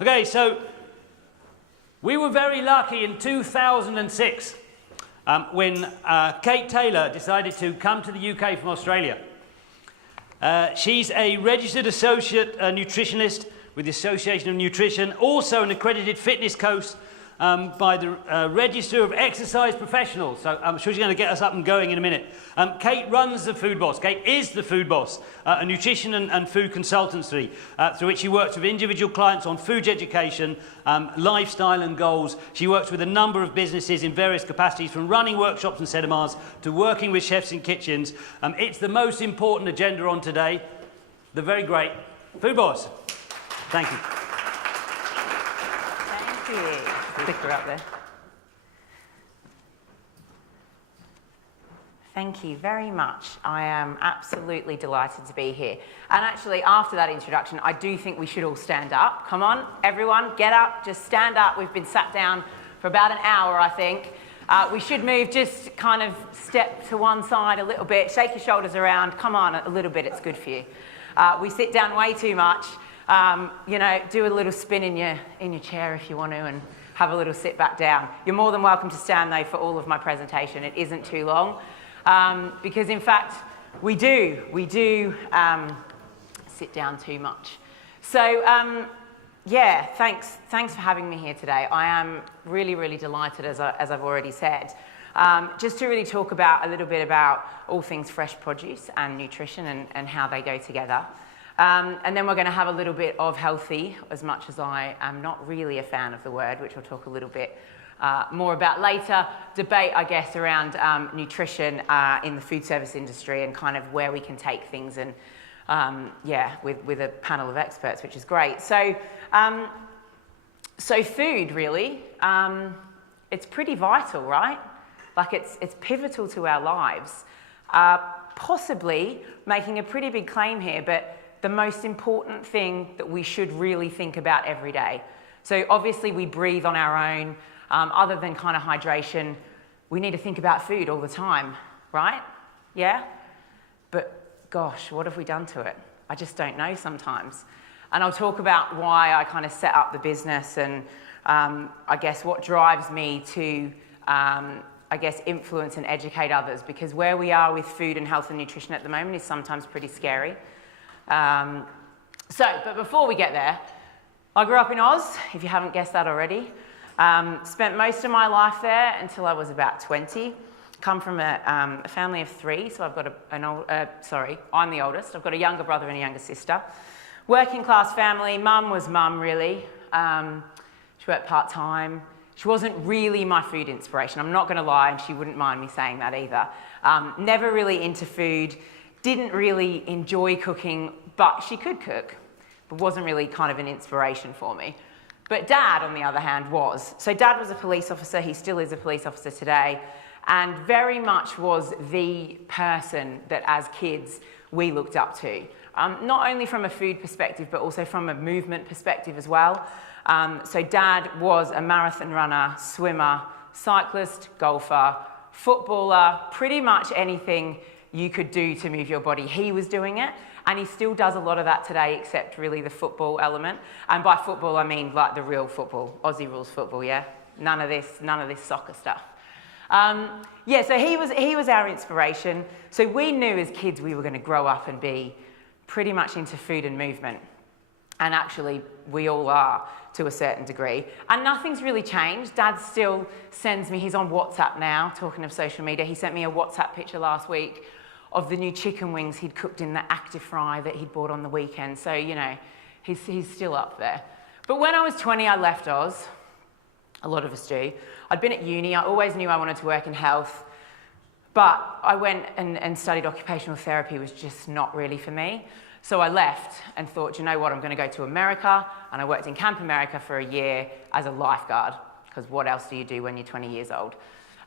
Okay, so we were very lucky in 2006 when Kate Taylor decided to come to the UK from Australia. She's a registered associate nutritionist with the Association of Nutrition, also an accredited fitness coach by the Register of Exercise Professionals. So I'm sure she's going to get us up and going in a minute. Kate runs the Food Boss. Kate is the Food Boss, a nutrition and food consultancy through which she works with individual clients on food education, lifestyle and goals. She works with a number of businesses in various capacities, from running workshops and seminars to working with chefs in kitchens. It's the most important agenda on today, the very great Food Boss. Thank you. Thank you. Stick her up there. Thank you very much. I am absolutely delighted to be here. And actually, after that introduction, I do think we should all stand up. Come on, everyone, get up, just stand up. We've been sat down for about an hour, I think. We should move, just kind of step to one side a little bit, shake your shoulders around. Come on, a little bit, it's good for you. We sit down way too much. You know, do a little spin in your chair if you want to, and have a little sit back down. You're more than welcome to stand, though, for all of my presentation. It isn't too long, because in fact, we do sit down too much. So, yeah, thanks for having me here today. I am really, really delighted, as I've already said, just to really talk a little bit about all things fresh produce and nutrition and how they go together. And then we're going to have a little bit of healthy, as much as I am not really a fan of the word, which we'll talk a little bit more about later. Debate, I guess, around nutrition in the food service industry and kind of where we can take things, and yeah, with a panel of experts, which is great. So, so food, really, it's pretty vital, right? Like it's pivotal to our lives. Possibly making a pretty big claim here, but the most important thing that we should really think about every day. So obviously we breathe on our own. Other than kind of hydration, we need to think about food all the time, right? Yeah? But gosh, what have we done to it? I just don't know sometimes. And I'll talk about why I kind of set up the business and I guess what drives me to I guess influence and educate others, because where we are with food and health and nutrition at the moment is sometimes pretty scary. But before we get there, I grew up in Oz, if you haven't guessed that already. Spent most of my life there until I was about 20. Come from a family of three, so I've got I'm the oldest. I've got a younger brother and a younger sister. Working class family. Mum was mum, really. She worked part-time. She wasn't really my food inspiration. I'm not going to lie, and she wouldn't mind me saying that either. Never really into food. Didn't really enjoy cooking, but she could cook, but wasn't really kind of an inspiration for me. But Dad, on the other hand, was. So Dad was a police officer. He still is a police officer today, and very much was the person that as kids we looked up to. Not only from a food perspective, but also from a movement perspective as well. So Dad was a marathon runner, swimmer, cyclist, golfer, footballer, pretty much anything you could do to move your body. He was doing it, and he still does a lot of that today, except really the football element. And by football, I mean like the real football, Aussie rules football, yeah? None of this soccer stuff. Yeah, so he was our inspiration. So we knew as kids we were going to grow up and be pretty much into food and movement. And actually, we all are to a certain degree. And nothing's really changed. Dad still sends me, he's on WhatsApp now, talking of social media. He sent me a WhatsApp picture last week of the new chicken wings he'd cooked in the Active Fry that he'd bought on the weekend. So, you know, he's still up there. But when I was 20, I left Oz. A lot of us do. I'd been at uni. I always knew I wanted to work in health. But I went and studied occupational therapy. It was just not really for me. So I left and thought, you know what, I'm going to go to America. And I worked in Camp America for a year as a lifeguard, because what else do you do when you're 20 years old?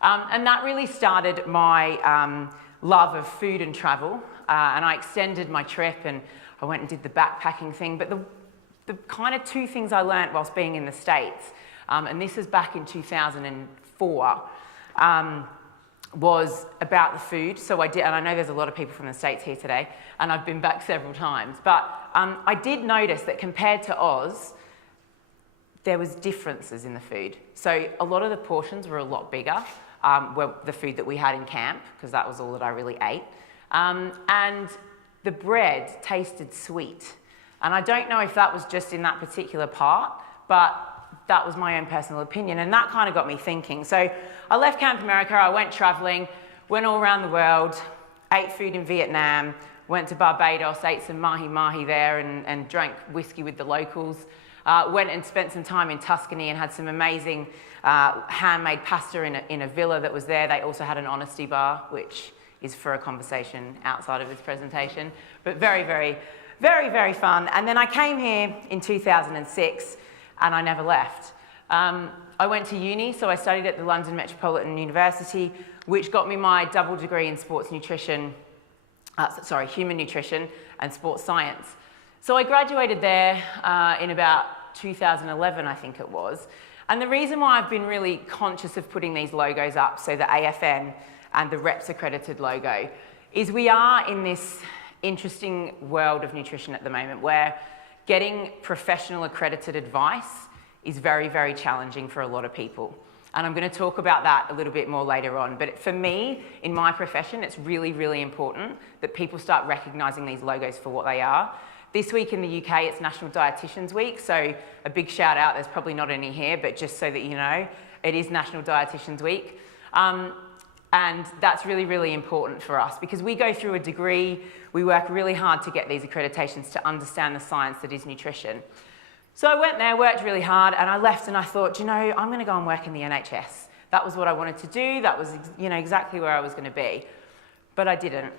And that really started my love of food and travel. And I extended my trip, and I went and did the backpacking thing. But the kind of two things I learned whilst being in the States, and this is back in 2004, was about the food. So I did, and I know there's a lot of people from the States here today, and I've been back several times, but I did notice that compared to Oz, there was differences in the food. So a lot of the portions were a lot bigger, were the food that we had in camp, because that was all that I really ate. And the bread tasted sweet. And I don't know if that was just in that particular part, but that was my own personal opinion, and that kind of got me thinking. So I left Camp America, I went traveling, went all around the world, ate food in Vietnam, went to Barbados, ate some mahi-mahi there and drank whiskey with the locals. Went and spent some time in Tuscany and had some amazing handmade pasta in a villa that was there. They also had an honesty bar, which is for a conversation outside of this presentation, but very, very, very, very fun. And then I came here in 2006 and I never left. I went to uni, so I studied at the London Metropolitan University, which got me my double degree in sports nutrition, human nutrition and sports science. So I graduated there in about 2011, I think it was. And the reason why I've been really conscious of putting these logos up, so the AFN and the REPS accredited logo, is we are in this interesting world of nutrition at the moment where getting professional accredited advice is very, very challenging for a lot of people. And I'm going to talk about that a little bit more later on. But for me, in my profession, it's really, really important that people start recognising these logos for what they are. This week in the UK, it's National Dietitians Week, so a big shout out. There's probably not any here, but just so that you know, it is National Dietitians Week. And that's really, really important for us because we go through a degree, we work really hard to get these accreditations to understand the science that is nutrition. So I went there, worked really hard, and I left and I thought, you know, I'm going to go and work in the NHS. That was what I wanted to do. That was, you know, exactly where I was going to be. But I didn't.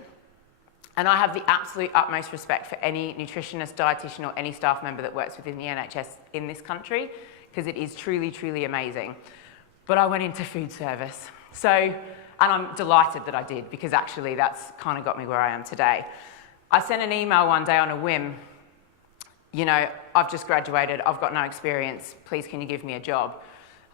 And I have the absolute utmost respect for any nutritionist, dietitian, or any staff member that works within the NHS in this country, because it is truly, truly amazing. But I went into food service. So, and I'm delighted that I did, because actually that's kind of got me where I am today. I sent an email one day on a whim, you know, I've just graduated, I've got no experience, please can you give me a job?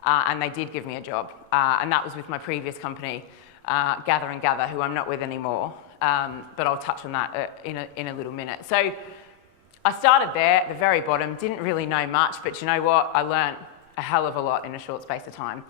And they did give me a job. And that was with my previous company, Gather and Gather, who I'm not with anymore. But I'll touch on that in a little minute. So I started there at the very bottom, didn't really know much, but you know what? I learnt a hell of a lot in a short space of time.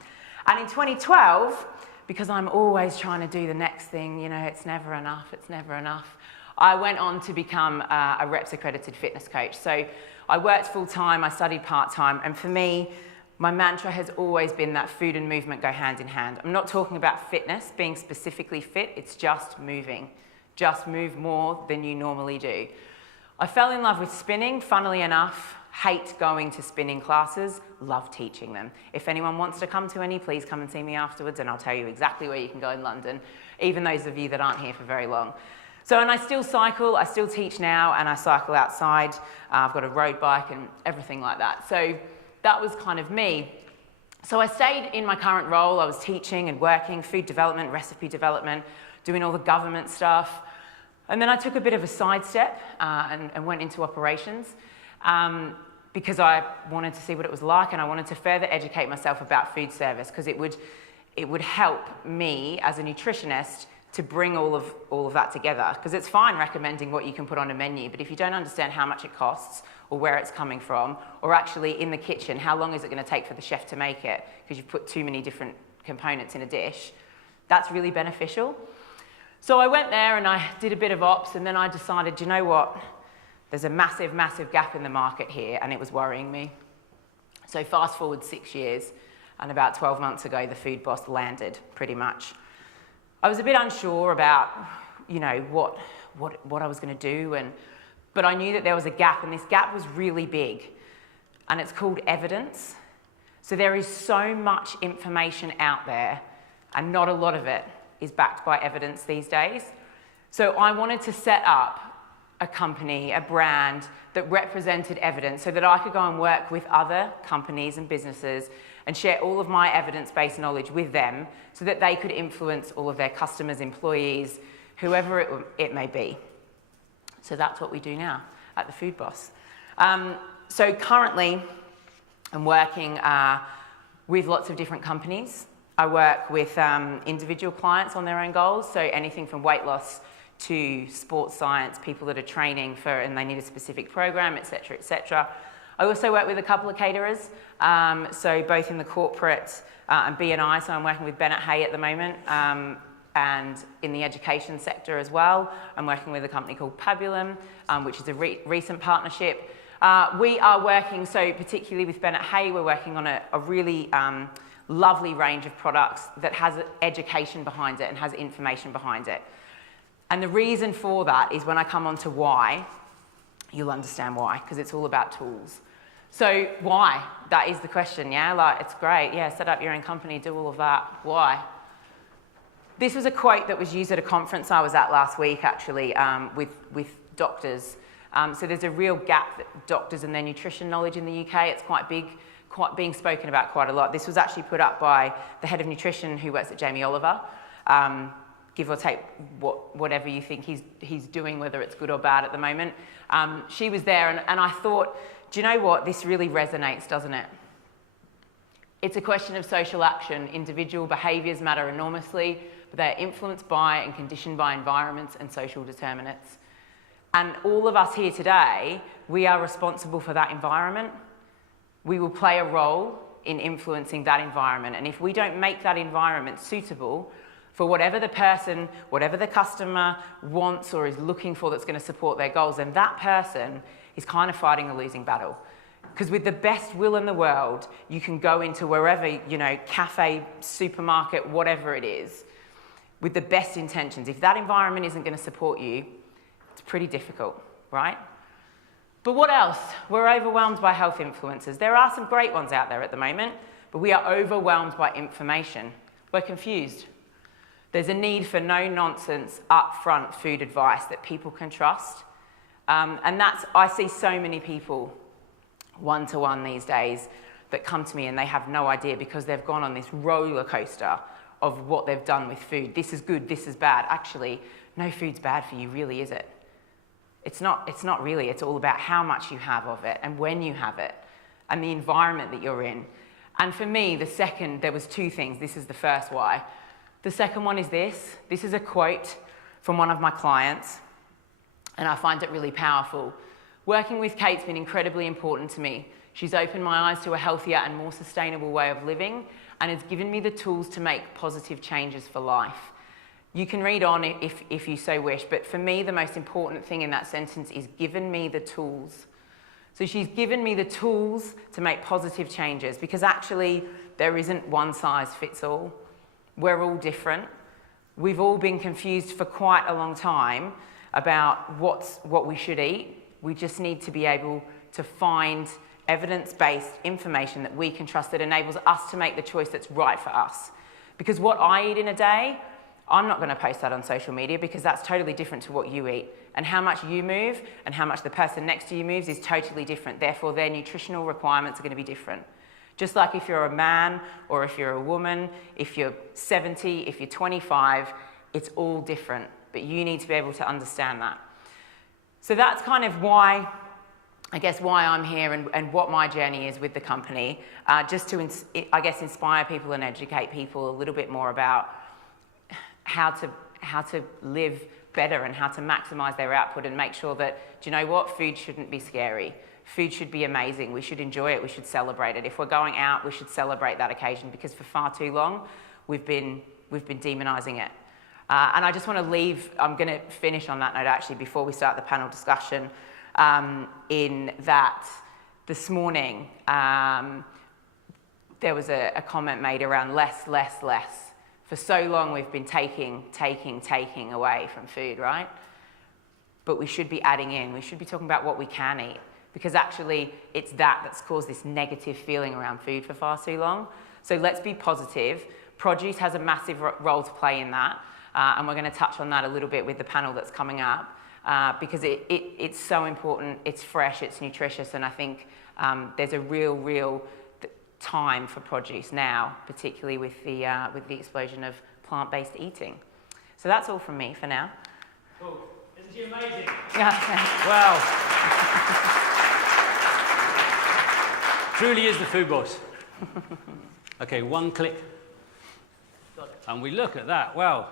And in 2012, because I'm always trying to do the next thing, you know, it's never enough, I went on to become a REPS accredited fitness coach. So I worked full time, I studied part time, and for me, my mantra has always been that food and movement go hand in hand. I'm not talking about fitness, being specifically fit, it's just moving. Just move more than you normally do. I fell in love with spinning, funnily enough, hate going to spinning classes, love teaching them. If anyone wants to come to any, please come and see me afterwards and I'll tell you exactly where you can go in London, even those of you that aren't here for very long. So, and I still cycle, I still teach now, and I cycle outside. I've got a road bike and everything like that. So that was kind of me. So I stayed in my current role. I was teaching and working, food development, recipe development, doing all the government stuff. And then I took a bit of a sidestep and went into operations because I wanted to see what it was like, and I wanted to further educate myself about food service, because it would help me as a nutritionist to bring all of that together. Because it's fine recommending what you can put on a menu, but if you don't understand how much it costs or where it's coming from, or actually in the kitchen, how long is it going to take for the chef to make it, because you've put too many different components in a dish, that's really beneficial. So I went there and I did a bit of ops, and then I decided, you know what, there's a massive, massive gap in the market here, and it was worrying me. So fast forward 6 years, and about 12 months ago, the Food Boss landed, pretty much. I was a bit unsure about, you know, what I was going to do, but I knew that there was a gap, and this gap was really big, and it's called evidence. So there is so much information out there, and not a lot of it is backed by evidence these days. So I wanted to set up a company, a brand that represented evidence, so that I could go and work with other companies and businesses and share all of my evidence-based knowledge with them, so that they could influence all of their customers, employees, whoever it may be. So that's what we do now at the Food Boss. So currently, I'm working with lots of different companies. I work with individual clients on their own goals, so anything from weight loss to sports science, people that are training for and they need a specific program, etc., etc. I also work with a couple of caterers, so both in the corporate and B&I, so I'm working with Bennett Hay at the moment, and in the education sector as well. I'm working with a company called Pabulum, which is a recent partnership. We are working, so particularly with Bennett Hay, we're working on a really lovely range of products that has education behind it and has information behind it. And the reason for that is when I come on to why, you'll understand why, because it's all about tools. So why? That is the question, yeah? Like, it's great, yeah, set up your own company, do all of that. Why? This was a quote that was used at a conference I was at last week, actually, with doctors. So there's a real gap that doctors and their nutrition knowledge in the UK. It's quite big, being spoken about quite a lot. This was actually put up by the head of nutrition who works at Jamie Oliver. Give or take whatever you think he's doing, whether it's good or bad at the moment. She was there, and I thought, do you know what? This really resonates, doesn't it? It's a question of social action. Individual behaviours matter enormously, but they're influenced by and conditioned by environments and social determinants. And all of us here today, we are responsible for that environment. We will play a role in influencing that environment. And if we don't make that environment suitable for whatever the person, whatever the customer wants or is looking for that's going to support their goals, then that person is kind of fighting a losing battle. Because with the best will in the world, you can go into wherever, you know, cafe, supermarket, whatever it is, with the best intentions. If that environment isn't going to support you, it's pretty difficult, right? But what else? We're overwhelmed by health influencers. There are some great ones out there at the moment, but we are overwhelmed by information. We're confused. There's a need for no-nonsense, upfront food advice that people can trust. And I see so many people one-to-one these days that come to me and they have no idea because they've gone on this roller coaster of what they've done with food. This is good, this is bad. Actually, no food's bad for you, really, is it? It's not really. It's all about how much you have of it and when you have it and the environment that you're in. And for me, there was two things. This is the first why. The second one is this. This is a quote from one of my clients, and I find it really powerful. Working with Kate's been incredibly important to me. She's opened my eyes to a healthier and more sustainable way of living and has given me the tools to make positive changes for life. You can read on if you so wish, but for me, the most important thing in that sentence is given me the tools. So she's given me the tools to make positive changes because actually there isn't one size fits all. We're all different. We've all been confused for quite a long time about what we should eat. We just need to be able to find evidence-based information that we can trust that enables us to make the choice that's right for us. Because what I eat in a day, I'm not going to post that on social media because that's totally different to what you eat. And how much you move and how much the person next to you moves is totally different. Therefore, their nutritional requirements are going to be different. Just like if you're a man or if you're a woman, if you're 70, if you're 25, it's all different. But you need to be able to understand that. So that's kind of why, I guess, why I'm here and what my journey is with the company, just to, I guess, inspire people and educate people a little bit more about how to live better and how to maximize their output and make sure that, do you know what, food shouldn't be scary. Food should be amazing. We should enjoy it. We should celebrate it. If we're going out, we should celebrate that occasion because for far too long, we've been demonizing it. And I just want to leave, I'm going to finish on that note actually before we start the panel discussion, in that this morning there was a comment made around less, less, less. For so long we've been taking away from food, right? But we should be adding in. We should be talking about what we can eat. Because actually, it's that's caused this negative feeling around food for far too long. So let's be positive. Produce has a massive role to play in that. And we're going to touch on that a little bit with the panel that's coming up. Because it's so important. It's fresh, it's nutritious. And I think there's a real time for produce now, particularly with the explosion of plant-based eating. So that's all from me for now. Cool. Isn't she amazing? Yeah. Wow. Truly is the food boss. Okay, one click. And we look at that. Wow.